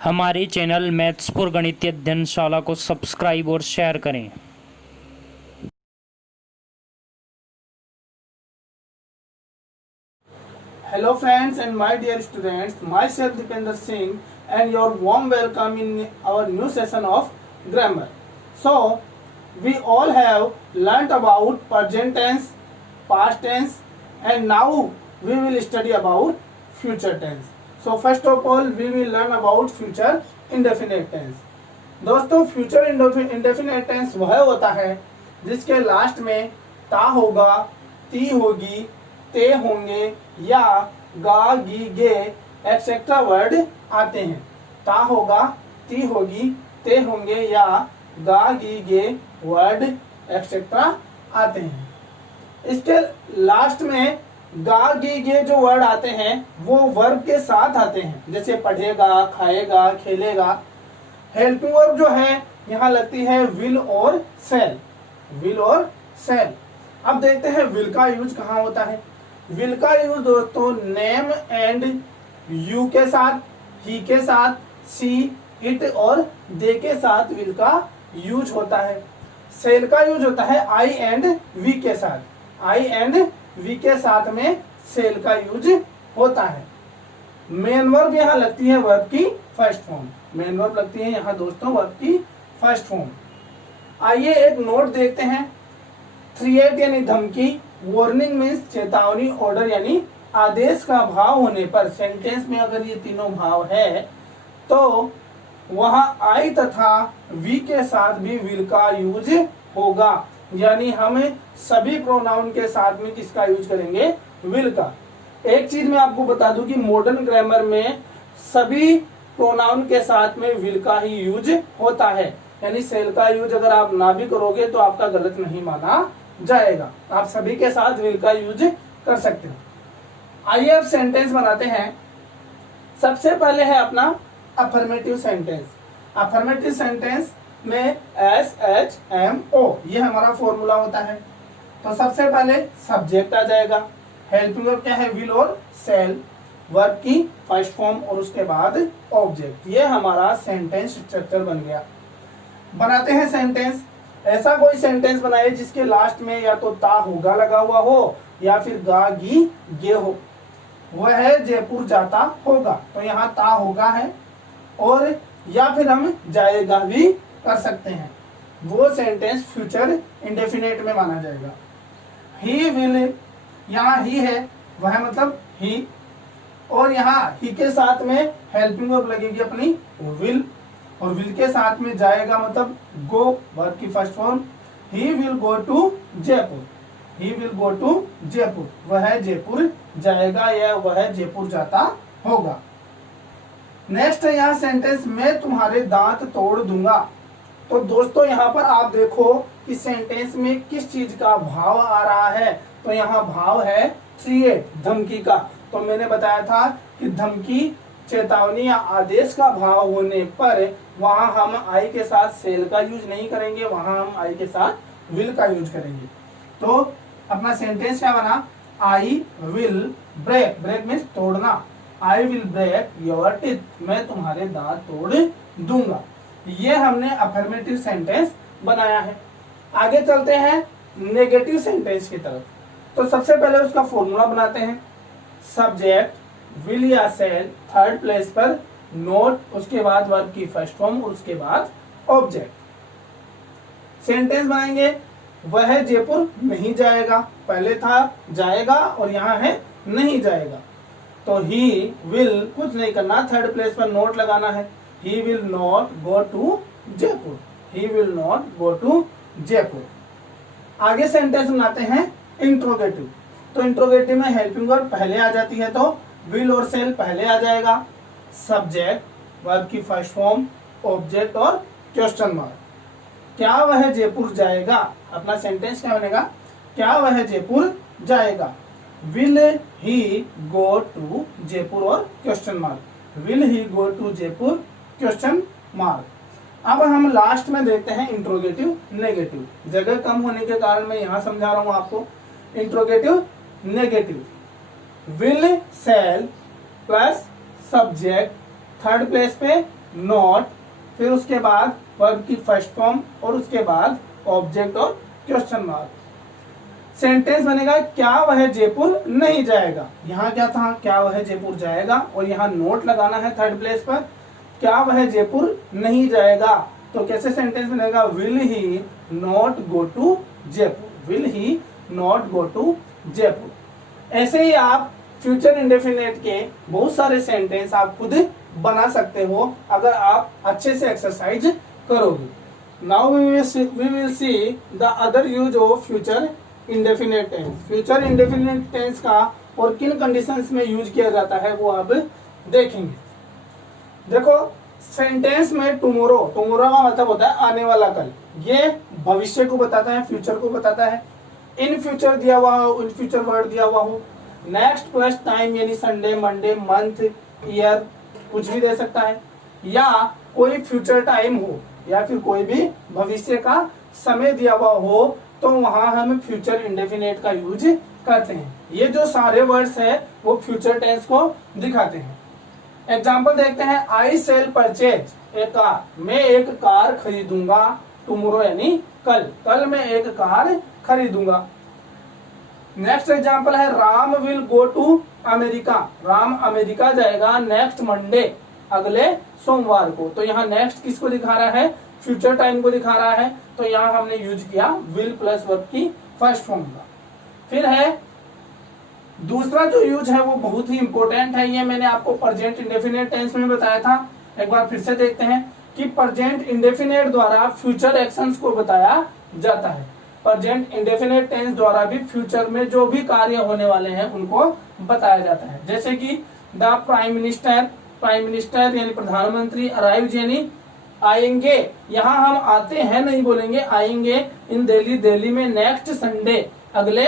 हमारे चैनल मैथ्सपुर गणितीय अध्ययनशाला को सब्सक्राइब और शेयर करें। Hello friends and my dear students, myself Dipender Singh and your warm welcome in our new session of grammar. So, we all have learnt about present tense, past tense and now we will study about future tense. So, first of all we will learn about future indefinite tense. दोस्तों future indefinite tense वह होता है जिसके last में ता होगा, ती होगी, ते होंगे या गा, गी, गे एक्सेट्रा वर्ड आते हैं। ता होगा, ती होगी, ते होंगे या गा, गी, गे वर्ड एक्सेट्रा आते हैं। इसके लास्ट में गा, गी, गे जो वर्ड आते हैं वो वर्ब के साथ आते हैं, जैसे पढ़ेगा, खाएगा, खेलेगा। हेल्पिंग वर्ब जो है यहाँ लगती है विल और सेल, विल और सेल। अब देखते हैं विल का यूज कहाँ होता है। विल का यूज दोस्तों नेम एंड यू के साथ, ही के साथ, सी, इट और दे के साथ विल का यूज होता है। सेल का यूज होता है आई एंड वी के साथ, आई एंड वी के साथ में सेल का यूज होता है। मेन वर्ब यहाँ लगती है वर्ब की फर्स्ट फॉर्म, मेन वर्ब लगती है यहाँ दोस्तों वर्ब की फर्स्ट फॉर्म। आइए एक नोट देखते हैं। थ्रेट यानी धमकी, वार्निंग मीन्स चेतावनी, ऑर्डर यानी आदेश का भाव होने पर सेंटेंस में अगर ये तीनों भाव है तो वहां आई तथा वी के साथ भी विल का यूज होगा, यानी हम सभी प्रोनाउन के साथ में किसका यूज करेंगे, विल का। एक चीज मैं आपको बता दूं कि मॉडर्न ग्रामर में सभी प्रोनाउन के साथ में विल का ही यूज होता है, यानी सेल का यूज अगर आप ना भी करोगे तो आपका गलत नहीं माना जाएगा। आप सभी के साथ विल का यूज कर सकते हो। आइए अब सेंटेंस बनाते हैं। सबसे पहले है अपना अफर्मेटिव सेंटेंस। अफर्मेटिव सेंटेंस में SHMO ये हमारा फॉर्मूला होता है। तो सबसे पहले सब्जेक्ट आ जाएगा, हेल्पिंग वर्ब क्या है विल और सेल, वर्ब की फर्स्ट फॉर्म और उसके बाद ऑब्जेक्ट। ये हमारा सेंटेंस स्ट्रक्चर बन गया। बनाते हैं सेंटेंस। ऐसा कोई सेंटेंस बनाइए जिसके लास्ट में या तो ता होगा लगा हुआ हो या फिर गा, गी, गे हो। वह है जयपुर जाता होगा, तो यहाँ ता होगा है और या फिर हम जाएगा भी कर सकते हैं। वो सेंटेंस फ्यूचर इंडेफिनेट में माना जाएगा। ही विल, यहाँ ही है वह मतलब ही, और यहाँ ही के साथ में हेल्पिंग वर्ब लगेगी अपनी विल, और विल के साथ में जाएगा मतलब गो, वर्ब की first form. He will go to Jaipur, he will go to Jaipur, वह जयपुर जाएगा या वह जयपुर जाता होगा। नेक्स्ट है यहाँ सेंटेंस मैं तुम्हारे दांत तोड़ दूंगा। तो दोस्तों यहाँ पर आप देखो कि सेंटेंस में किस चीज का भाव आ रहा है। तो यहाँ भाव है थ्रेट, धमकी का। तो मैंने बताया था कि धमकी, चेतावनी या आदेश का भाव होने पर वहां हम आई के साथ सेल का यूज नहीं करेंगे, वहां हम आई के साथ विल का यूज करेंगे। तो अपना सेंटेंस क्या बना, I will break, break means तोड़ना, I will break your teeth, मैं तुम्हारे दांत तोड़ दूंगा। ये हमने अफर्मेटिव सेंटेंस बनाया है। आगे चलते हैं नेगेटिव सेंटेंस की तरफ। तो सबसे पहले उसका फॉर्मूला बनाते हैं। सब्जेक्ट विल या सेल, थर्ड प्लेस पर नोट, उसके बाद वर्ब की फर्स्ट फॉर्म और उसके बाद ऑब्जेक्ट। सेंटेंस बनाएंगे वह जयपुर नहीं जाएगा, पहले था जाएगा और यहाँ है नहीं जाएगा। तो ही विल कुछ नहीं करना, थर्ड प्लेस पर नोट लगाना है। He will not go to Jaipur, he will not go to Jaipur. आगे सेंटेंस बनाते हैं इंट्रोगेटिव। तो इंट्रोगेटिव में हेल्पिंग वर्ब पहले आ जाती है तो विल और सेल पहले आ जाएगा, सब्जेक्ट, वर्ब की फर्स्ट फॉर्म, ऑब्जेक्ट और क्वेश्चन मार्क। क्या वह जयपुर जाएगा, अपना सेंटेंस क्या बनेगा, क्या वह जयपुर जाएगा। Will he go to Jaipur और question mark, will he go to Jaipur question mark. अब हम लास्ट में देखते हैं इंट्रोगेटिव नेगेटिव। जगह कम होने के कारण मैं यहाँ समझा रहा हूँ आपको। Interrogative negative, will shall plus subject, third place पे नॉट, फिर उसके बाद वर्ब की फर्स्ट फॉर्म और उसके बाद ऑब्जेक्ट और क्वेश्चन मार्क। सेंटेंस बनेगा क्या वह जयपुर नहीं जाएगा। यहाँ क्या था, क्या वह जयपुर जाएगा, और यहाँ नोट लगाना है थर्ड प्लेस पर, क्या वह जयपुर नहीं जाएगा। तो कैसे सेंटेंस बनेगा, will he not go to Jaipur, will he not go to Jaipur. ऐसे ही आप फ्यूचर इंडेफिनिट के बहुत सारे सेंटेंस आप खुद बना सकते हो अगर आप अच्छे से एक्सरसाइज करोगे। Now we will see the other use of future indefinite tense. Future indefinite tense का और किन कंडीशंस में यूज किया जाता है वो अब देखेंगे। देखो सेंटेंस में टुमारो, टुमारो का मतलब होता है आने वाला कल, ये भविष्य को बताता है, फ्यूचर को बताता है। इन फ्यूचर दिया हुआ हो, इन फ्यूचर वर्ड दिया हुआ हो। नेक्स्ट प्लस टाइम यानी संडे, मंडे, मंथ, ईयर कुछ भी दे सकता है, या कोई फ्यूचर टाइम हो या फिर कोई भी भविष्य का समय दिया हुआ हो तो वहां हम फ्यूचर इंडेफिनिट का यूज करते हैं। ये जो सारे वर्ड्स है वो फ्यूचर टेंस को दिखाते हैं। एग्जाम्पल देखते हैं, आई सेल परचेज ए कार, मैं एक कार खरीदूंगा। टुमारो यानी कल, कल मैं एक कार खरीदूंगा। नेक्स्ट एग्जाम्पल है, Ram will go to America, Ram America जाएगा नेक्स्ट मंडे, अगले सोमवार को। तो यहाँ नेक्स्ट किसको दिखा रहा है, फ्यूचर टाइम को दिखा रहा है, तो यहाँ हमने यूज किया विल प्लस वर्ब की फर्स्ट फॉर्म का। फिर है दूसरा जो यूज है वो बहुत ही इंपॉर्टेंट है, ये मैंने आपको प्रेजेंट इंडेफिनिट टेंस में बताया था। एक बार फिर से देखते हैं कि प्रेजेंट इंडेफिनिट द्वारा फ्यूचर एक्शंस को बताया जाता है। प्रेजेंट इंडेफिनिट टेंस द्वारा भी फ्यूचर में जो भी कार्य होने वाले हैं उनको बताया जाता है। जैसे कि the prime minister, prime minister यानी प्रधानमंत्री, अराइव यानी आएंगे, यहाँ हम आते हैं नहीं बोलेंगे, आएंगे इन दिल्ली, दिल्ली में नेक्स्ट संडे, अगले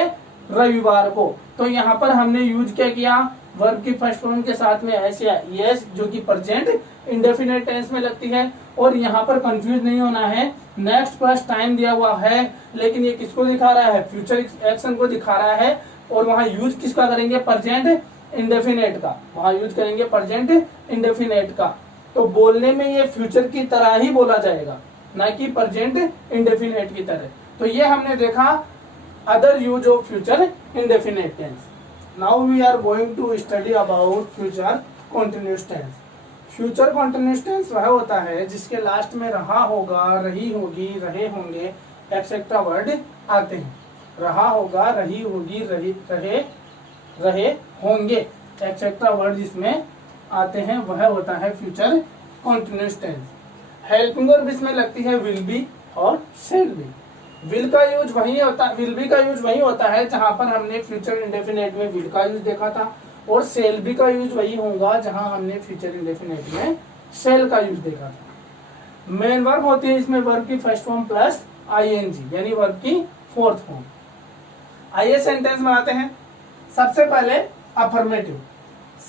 रविवार को। तो यहाँ पर हमने यूज क्या किया, वर्ब की फर्स्ट फॉर्म के साथ में एस या यस जो कि प्रेजेंट इंडेफिनिट टेंस में लगती है। और यहाँ पर कंफ्यूज नहीं होना है, नेक्स्ट प्लस टाइम दिया हुआ है लेकिन ये किसको दिखा रहा है, फ्यूचर एक्शन को दिखा रहा है। और वहां यूज किसका करेंगे, प्रेजेंट इंडेफिनिट का, वहां यूज करेंगे प्रेजेंट इंडेफिनिट का। तो बोलने में ये फ्यूचर की तरह ही बोला जाएगा, ना कि प्रेजेंट इंडेफिनिट की तरह। तो ये हमने देखा other use of future indefinite tense. Now we are going to study about future continuous tense. Future continuous tense वह होता है जिसके लास्ट में रहा होगा, रही होगी, रहे होंगे एक्सेट्रा वर्ड आते हैं। रहा होगा, रही होगी, रहे होंगे एक्सेट्रा वर्ड जिसमें आते हैं वह होता है future continuous tense. Helping verb इसमें लगती है विल बी और शेल बी। विल का यूज वही होता है, विल बी का यूज वही होता है जहां पर हमने फ्यूचर इंडेफिनिट में विल का यूज देखा था, और सेल बी का यूज वही होगा जहां हमने फ्यूचर इंडेफिनिट में सेल का यूज देखा था। मेन वर्ब होती है इसमें वर्ब की फर्स्ट फॉर्म प्लस आईएनजी यानी वर्ब की फोर्थ फॉर्म। आइए सेंटेंस बनाते हैं। सबसे पहले अफर्मेटिव,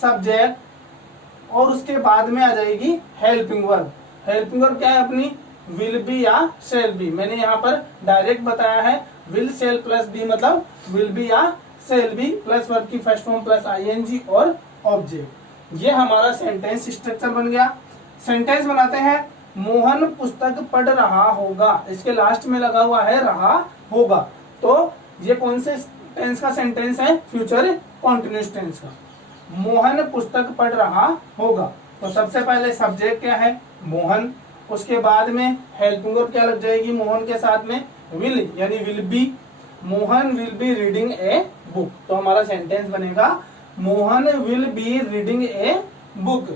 सब्जेक्ट और उसके बाद में आ जाएगी हेल्पिंग वर्ब। हेल्पिंग वर्ब क्या है अपनी, विल बी या शेल बी। मैंने यहाँ पर डायरेक्ट बताया है विल शेल प्लस बी मतलब विल बी या शेल बी प्लस वर्ब की फर्स्ट फॉर्म प्लस आईएनजी और ऑब्जेक्ट। ये हमारा सेंटेंस स्ट्रक्चर बन गया। सेंटेंस बनाते हैं, मोहन पुस्तक पढ़ रहा होगा, इसके लास्ट में लगा हुआ है रहा होगा। तो ये कौन से टेंस का सेंटेंस है, फ्यूचर कॉन्टिन्यूअस टेंस का। मोहन पुस्तक पढ़ रहा होगा, तो सबसे पहले सब्जेक्ट क्या है, मोहन। उसके बाद में हेल्पिंग वर्ब क्या लग जाएगी मोहन के साथ में, विल यानी will be. Mohan will be reading a book, तो हमारा सेंटेंस बनेगा Mohan will be reading a book.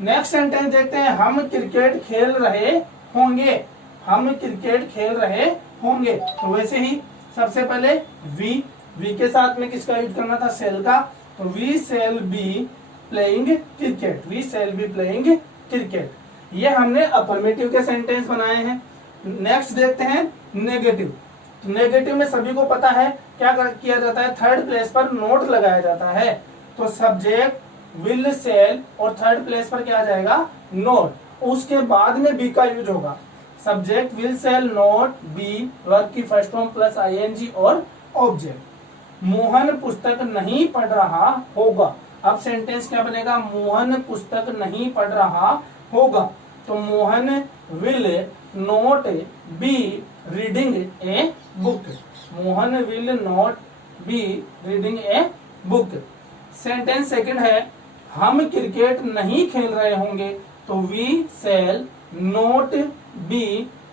Next sentence देखते हैं, हम क्रिकेट खेल रहे होंगे, हम क्रिकेट खेल रहे होंगे। तो वैसे ही सबसे पहले वी के साथ में किसका यूज करना था, सेल का। तो we shall be playing cricket, we shall be playing cricket. ये हमने अफर्मेटिव के सेंटेंस बनाए हैं। नेक्स्ट देखते हैं नेगेटिव। तो नेगेटिव में सभी को पता है क्या किया जाता है, थर्ड प्लेस पर नोट लगाया जाता है। तो सब्जेक्ट विल सेल और थर्ड प्लेस पर क्या आ जाएगा, नोट। उसके बाद में बी का यूज होगा, subject will shall not be verb की फर्स्ट फॉर्म प्लस आईएनजी और ऑब्जेक्ट। मोहन पुस्तक नहीं पढ़ रहा होगा। अब सेंटेंस क्या बनेगा, मोहन पुस्तक नहीं पढ़ रहा होगा। तो Mohan will not be reading a book. Mohan will not be reading a book. Sentence second है, हम क्रिकेट नहीं खेल रहे होंगे। तो we shall not be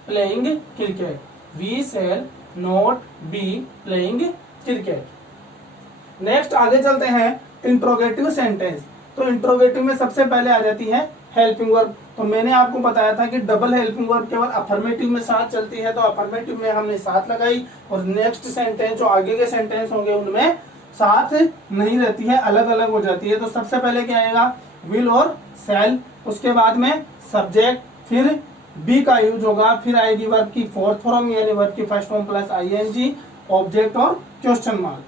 playing cricket. We shall not be playing cricket. Next आगे चलते हैं इंट्रोगेटिव सेंटेंस। तो इंट्रोगेटिव में सबसे पहले आ जाती है हेल्पिंग वर्ब। तो मैंने आपको बताया था कि डबल हेल्पिंग वर्ब केवल अफर्मेटिव में साथ चलती है, तो अफर्मेटिव में हमने साथ लगाई, और नेक्स्ट सेंटेंस जो आगे के सेंटेंस होंगे उनमें साथ नहीं रहती है, अलग अलग हो जाती है। तो सबसे पहले क्या आएगा, विल और शैल, उसके बाद में सब्जेक्ट, फिर बी का यूज होगा, फिर आएगी वर्ब की फोर्थ फॉर्म यानी वर्ब की first form plus ING, object और क्वेश्चन मार्क।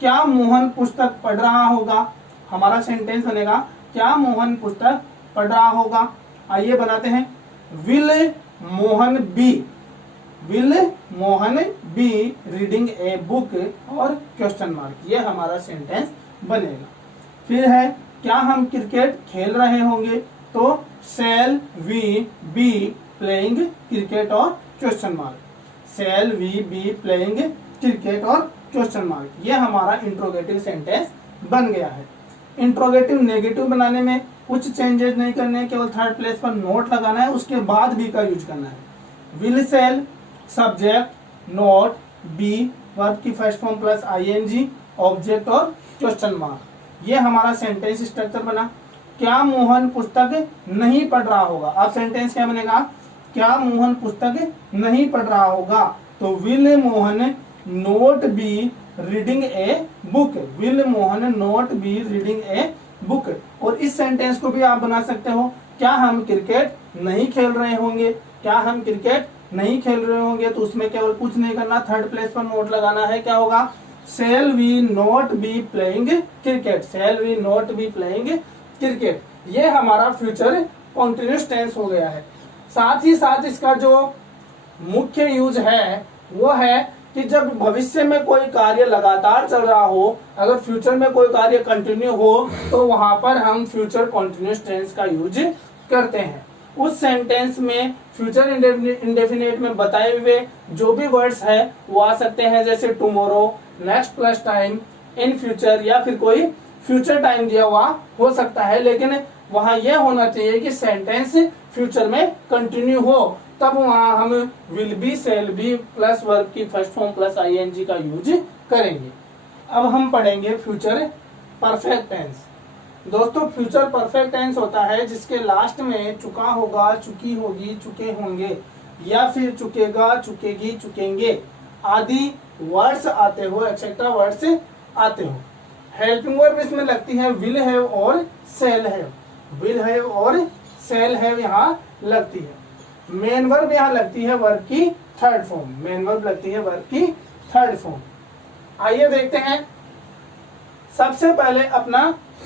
क्या मोहन पुस्तक पढ़ रहा होगा, हमारा सेंटेंस बनेगा क्या मोहन पुस्तक पढ़ रहा होगा। आइए बनाते हैं, will Mohan be reading a book और क्वेश्चन मार्क, ये हमारा सेंटेंस बनेगा। फिर है, क्या हम क्रिकेट खेल रहे होंगे। तो shall we be playing cricket और question mark. Shall we be playing cricket और क्वेश्चन मार्क, ये हमारा इंट्रोगेटिव सेंटेंस बन गया है। इंट्रोगेटिव नेगेटिव बनाने में कुछ चेंजेस नहीं करने, केवल थर्ड प्लेस पर नोट लगाना है, उसके बाद बी का यूज करना है। Will shall subject not be verb की first form plus ING, object और क्वेश्चन मार्क, ये हमारा सेंटेंस स्ट्रक्चर बना। क्या मोहन पुस्तक नहीं पढ़ रहा होगा। अब सेंटेंस क्या बनेगा, क्या मोहन पुस्तक नहीं पढ़ रहा होगा। तो will Mohan not be reading a book. Will Mohan not be reading a book. और इस सेंटेंस को भी आप बना सकते हो, क्या हम क्रिकेट नहीं खेल रहे होंगे। क्या हम क्रिकेट नहीं खेल रहे होंगे, तो उसमें केवल कुछ नहीं करना, थर्ड प्लेस पर नोट लगाना है। क्या होगा, shall we not be playing cricket. Shall we not be playing cricket, ये हमारा फ्यूचर कॉन्टिन्यूस टेंस हो गया है। साथ ही साथ इसका जो मुख्य यूज है वो है कि जब भविष्य में कोई कार्य लगातार चल रहा हो, अगर फ्यूचर में कोई कार्य कंटिन्यू हो, तो वहां पर हम फ्यूचर कॉन्टिन्यूस टेंस का यूज करते हैं। उस सेंटेंस में फ्यूचर इंडेफिनिट में बताए हुए जो भी वर्ड्स है वो आ सकते हैं, जैसे tomorrow, next plus time, in future, या फिर कोई फ्यूचर टाइम दिया हुआ हो सकता है, लेकिन वहां यह होना चाहिए कि सेंटेंस फ्यूचर में कंटिन्यू हो, तब वहां हम will be shall be plus verb की फर्स्ट फॉर्म प्लस आईएनजी का यूज करेंगे। अब हम पढ़ेंगे फ्यूचर परफेक्ट टेंस। दोस्तों, फ्यूचर परफेक्ट टेंस होता है जिसके लास्ट में चुका होगा, चुकी होगी, चुके होंगे, या फिर चुकेगा, चुकेगी, चुकेंगे आदि वर्ड्स आते हो, एक्सेट्रा वर्ड्स आते हो। हेल्पिंग वर्ब इसमें लगती है विल हैव और शैल हैव। विल हैव और शैल हैव यहाँ लगती है। मेन वर्ब यहाँ लगती है वर्ब की थर्ड फॉर्म। मेन वर्ब लगती है वर्ब की थर्ड फॉर्म। आइए देखते हैं सबसे पहले अपना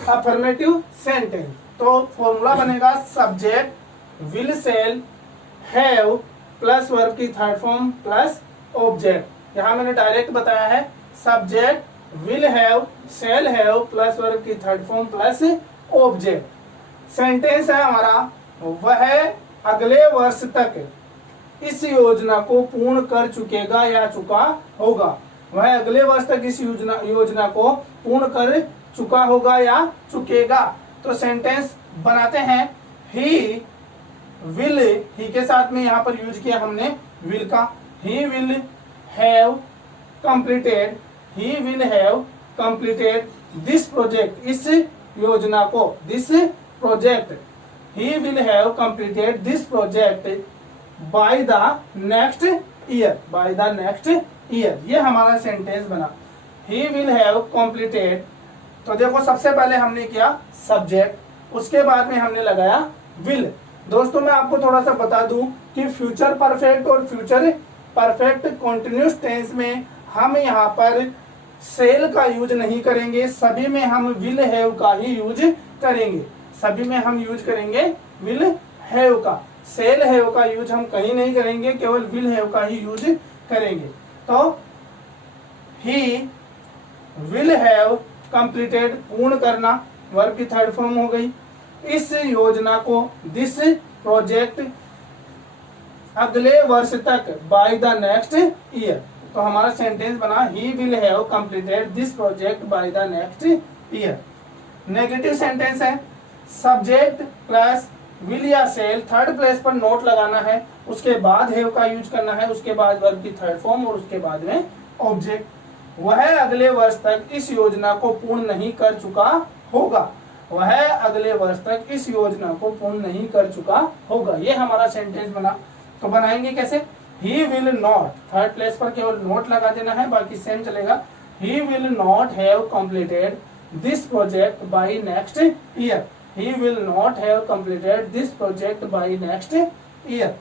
अफर्मेटिव सेंटेंस। तो फॉर्मूला बनेगा subject will shall have plus verb की थर्ड फॉर्म प्लस ऑब्जेक्ट। यहाँ मैंने डायरेक्ट बताया है subject will have shall have plus verb की third form plus object. Sentence है हमारा, वह अगले वर्ष तक इस योजना को पूर्ण कर चुकेगा या चुका होगा। वह अगले वर्ष तक इस योजना को पूर्ण कर चुका होगा या चुकेगा। तो सेंटेंस बनाते हैं, ही विल, ही के साथ में यहाँ पर यूज किया हमने विल का। ही will have completed, he will have completed this project, इस योजना को, this project, he will have completed this project by the next year, by the next year। ये हमारा सेंटेंस बना, he will have completed। तो देखो सबसे पहले हमने किया सब्जेक्ट, उसके बाद में हमने लगाया will। दोस्तों, मैं आपको थोड़ा सा बता दूं कि फ्यूचर परफेक्ट और फ्यूचर परफेक्ट कॉन्टिन्यूस टेंस में हम यहाँ पर सेल का यूज नहीं करेंगे, सभी में हम विल हैव का ही यूज करेंगे। सभी में हम यूज करेंगे विल हैव का, सेल हैव का यूज हम कहीं नहीं करेंगे, केवल विल हैव का ही यूज करेंगे। तो ही विल हैव कंप्लीटेड, पूर्ण करना, वर्ब की थर्ड फॉर्म हो गई। इस योजना को, दिस प्रोजेक्ट अगले वर्ष तक, बाय द नेक्स्ट ईयर। तो हमारा सेंटेंस बना ही will have completed this project by the next year. Negative sentence है सब्जेक्ट प्लस विल या सेल, थर्ड प्लेस पर नोट लगाना है, उसके बाद हैव का यूज करना है, उसके बाद वर्ब की थर्ड फॉर्म और उसके बाद में ऑब्जेक्ट। वह अगले वर्ष तक इस योजना को पूर्ण नहीं कर चुका होगा। वह अगले वर्ष तक इस योजना को पूर्ण नहीं कर चुका होगा। ये हमारा सेंटेंस बना। तो बनाएंगे कैसे? ही विल नॉट, थर्ड प्लेस पर केवल नोट लगा देना है, बाकी सेम चलेगा। ही will not have completed this project by next year. He will not have completed this project by next year.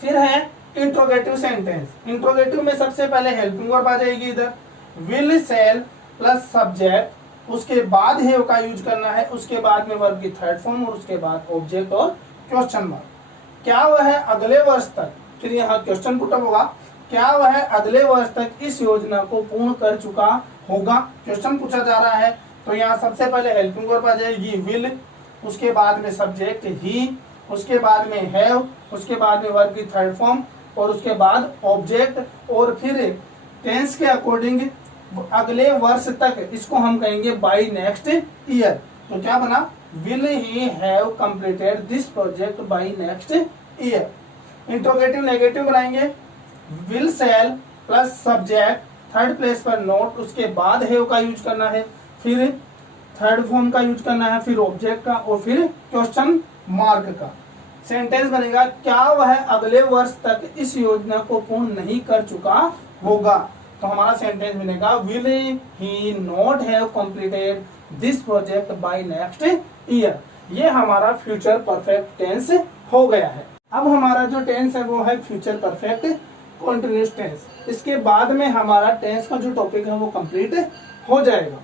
फिर है इंट्रोगेटिव सेंटेंस। इंट्रोगेटिव में सबसे पहले हेल्पिंग वर्ब आ जाएगी इधर, विल सेल प्लस सब्जेक्ट, उसके बाद हैव का यूज करना है, उसके बाद में वर्ब की थर्ड फॉर्म और उसके बाद ऑब्जेक्ट और क्वेश्चन मार्क। क्या वह अगले वर्ष तक, फिर यहाँ क्वेश्चन पुटअप होगा, क्या वह अगले वर्ष तक इस योजना को पूर्ण कर चुका होगा? क्वेश्चन पूछा जा रहा है। तो यहाँ सबसे पहले हेल्पिंग वर्ब आ जाएगी विल, उसके बाद में सब्जेक्ट ही, उसके बाद में हैव, उसके बाद में वर्ब की थर्ड फॉर्म और उसके बाद ऑब्जेक्ट, और फिर टेंस के अकॉर्डिंग अगले वर्ष तक, इसको हम कहेंगे बाय नेक्स्ट ईयर। तो क्या बना? Will he have completed this project by next year. Interrogative negative बनाएंगे, will shall plus subject, third place पर नोट, उसके बाद हैव का यूज करना है, फिर थर्ड फॉर्म का यूज करना है, फिर ऑब्जेक्ट का और फिर क्वेश्चन मार्क का। सेंटेंस बनेगा क्या वह अगले वर्ष तक इस योजना को पूर्ण नहीं कर चुका होगा? तो हमारा सेंटेंस बनेगा will he not have completed this project by next year. ये हमारा फ्यूचर परफेक्ट टेंस हो गया है। अब हमारा जो टेंस है वो है फ्यूचर परफेक्ट कंटिन्यूअस टेंस। इसके बाद में हमारा टेंस का जो टॉपिक है वो कंप्लीट हो जाएगा।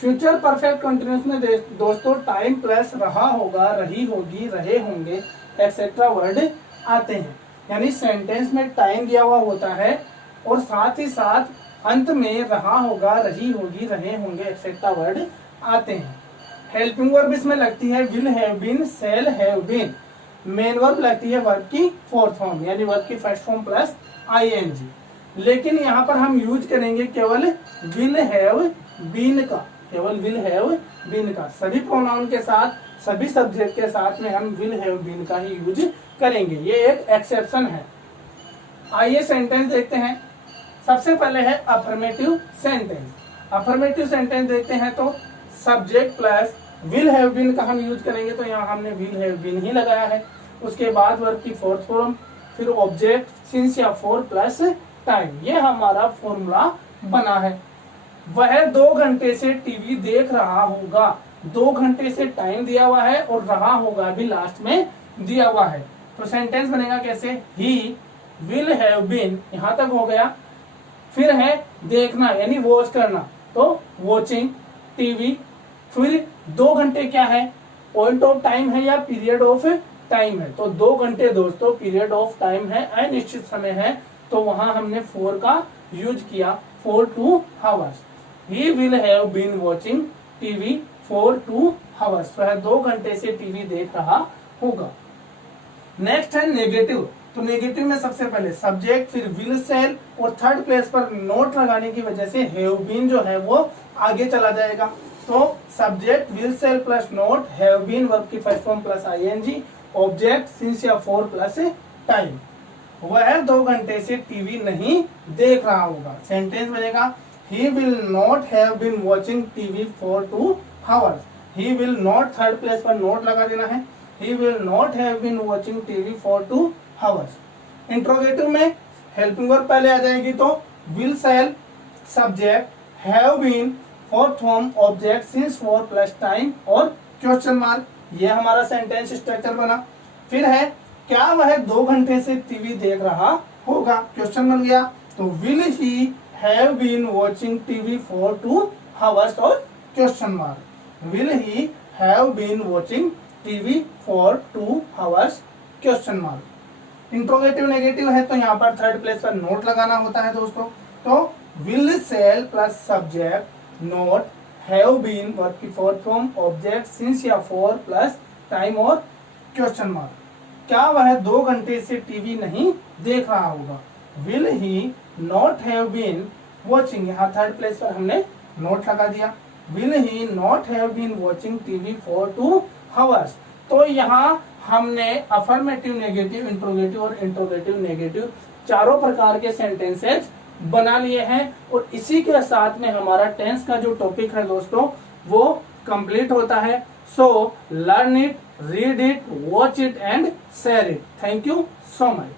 फ्यूचर परफेक्ट कंटिन्यूअस में दोस्तों टाइम प्लस रहा होगा, रही होगी, रहे होंगे एक्सेट्रा वर्ड आते हैं। यानी सेंटेंस में टाइम दिया हुआ होता है और साथ ही साथ अंत में रहा होगा, रही होगी, रहे होंगे एक्सेट्रा वर्ड आते हैं। हेल्पिंग वर्ब इसमें लगती है will have been, shall have been. Main verb लगती है वर्ब की फोर्थ फॉर्म यानी वर्ब की फर्स्ट फॉर्म प्लस आईएनजी। लेकिन यहाँ पर हम यूज करेंगे केवल विल हैव बीन का, केवल विल हैव बीन का। सभी प्रोनाउन के साथ, सभी सब्जेक्ट के साथ में हम विल हैव बीन का ही यूज करेंगे। ये एक एक्सेप्शन है। आइए सेंटेंस देखते हैं। सबसे पहले है अफर्मेटिव सेंटेंस। अफर्मेटिव सेंटेंस देखते हैं तो subject plus will have been का हम यूज करेंगे। तो यहाँ हमने विल हैव बीन ही लगाया है। उसके बाद वर्ब की फोर्थ फॉर्म, फिर ऑब्जेक्ट सिंस या फॉर प्लस टाइम। ये हमारा फॉर्मूला बना है। वह 2 घंटे से टीवी देख रहा होगा। 2 घंटे से टाइम दिया हुआ है और रहा होगा भी लास्ट में दिया हुआ है। तो सेंटेंस बनेगा कैसे? ही विल हैव बीन, यहां तक हो गया। फिर है देखना यानी वॉच करना, तो वॉचिंग टीवी। फिर 2 घंटे क्या है? पॉइंट ऑफ टाइम है या पीरियड ऑफ टाइम है? तो 2 घंटे दोस्तों पीरियड ऑफ टाइम है, अनिश्चित समय है। तो वहां हमने फॉर का यूज किया, for 2 hours. He will have been watching TV for 2 hours. वह 2 घंटे से टीवी देख रहा होगा। नेक्स्ट है नेगेटिव। तो नेगेटिव में सबसे पहले सब्जेक्ट, फिर विल सेल और थर्ड प्लेस पर नोट लगाने की वजह से हैव बीन जो है वो आगे चला जाएगा। तो subject will shall plus not, have been verb की first form plus ING, object since या फॉर प्लस टाइम। वह 2 घंटे से टीवी नहीं देख रहा होगा। सेंटेंस बनेगा he will not have been watching TV for 2 hours. he will not, third place पर नोट लगा देना है। he will not have been watching TV for 2 hours. Interrogative में हेल्पिंग वर्ब पहले आ जाएगी तो will shall, subject, have been, fourth form, object since for plus time और क्वेश्चन मार्क। ये हमारा सेंटेंस स्ट्रक्चर बना। फिर है क्या वह 2 घंटे से टीवी देख रहा होगा? क्वेश्चन बन गया। तो will he have been watching TV for 2 hours और question mark. Will he have been watching TV for 2 hours question mark. Interrogative negative है तो यहाँ पर थर्ड प्लेस पर नोट लगाना होता है दोस्तों। तो will shall plus subject, not, have been verb की फोर्थ फॉर्म, ऑब्जेक्ट सिंस या फॉर प्लस टाइम और क्वेश्चन मार्क। क्या वह 2 घंटे से टीवी नहीं देख रहा होगा? Will he not have been watching, यहाँ थर्ड प्लेस पर हमने नोट लगा दिया। Will he not have been watching TV for 2 hours. तो यहाँ हमने अफर्मेटिव, नेगेटिव, इंट्रोगेटिव और इंट्रोगेटिव नेगेटिव चारों प्रकार के सेंटेंसेस बना लिए हैं और इसी के साथ में हमारा टेंस का जो टॉपिक है दोस्तों वो कंप्लीट होता है। So learn it, read it, watch it and share it. Thank you so much.